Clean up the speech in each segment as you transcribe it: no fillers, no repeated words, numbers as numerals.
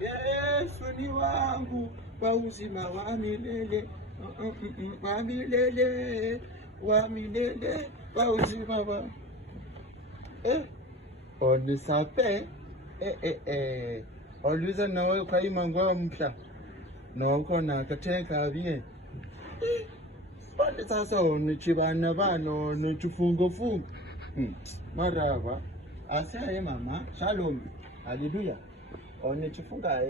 Yesu ni wangu wa uzima wa milele, wa milele, wa milele, wa uzima wa onisape oluza nawe kwa imango mpya na uko na kateka bie pande sasa onichibana bano onichufungo fungo maraba asaye mama shalom haleluya onichifunga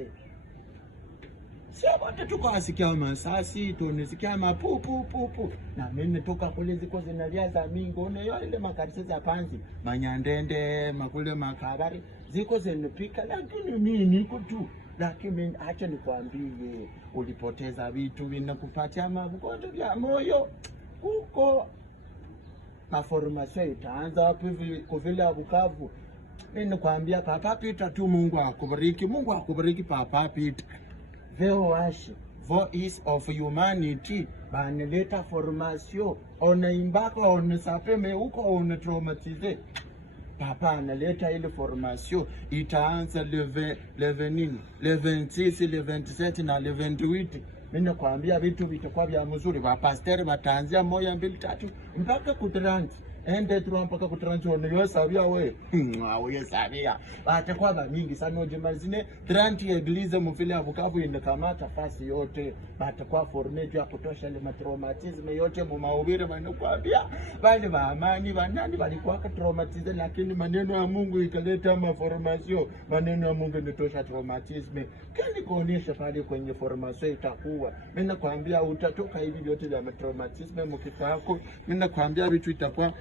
siyabote tukasikia masasi tunisikia mapupu na mimi toka kule ziko zinaliaza mingo unayo ile makarisa za panzi manyandende makule makabari ziko zinipika lakini mimi niko tu lakini acha nikwambie ulipoteza vitu vinakupatia magonjwa ya moyo huko maformasio itaanza hapo hivi kuvila Bukavu. Mimi nikwambia Papa Peter tu Mungu akubariki Papa Peter. Voice of Humanity baneleta formation onaimbaka onisapeme huko onetraumatize papa analeta ile formation itaanza le 26 le 27 na le 28. Mimi nakwambia vitu vitakuwa vya mzuri wa pastor bataanzia 1 2 3 mpaka kutrans ende tu mpaka kutransona yo sabia we wewe sabia batakuwa mingi sana ujimazine 30 eglize mfile ya Bukavu inakamata fasi yote batakuwa formate ya kutosha ile matraumatism yote mu mahubiri wanakuambia bali maamani banani walikuwa traumatized lakini maneno ya Mungu ikaleta maformation maneno ya Mungu inatosha traumatism kani kuonyesha pale kwenye formation itakuwa mimi nakwambia utatoka hivi vyote vya traumatism mkifako mimi nakwambia vitu itakuwa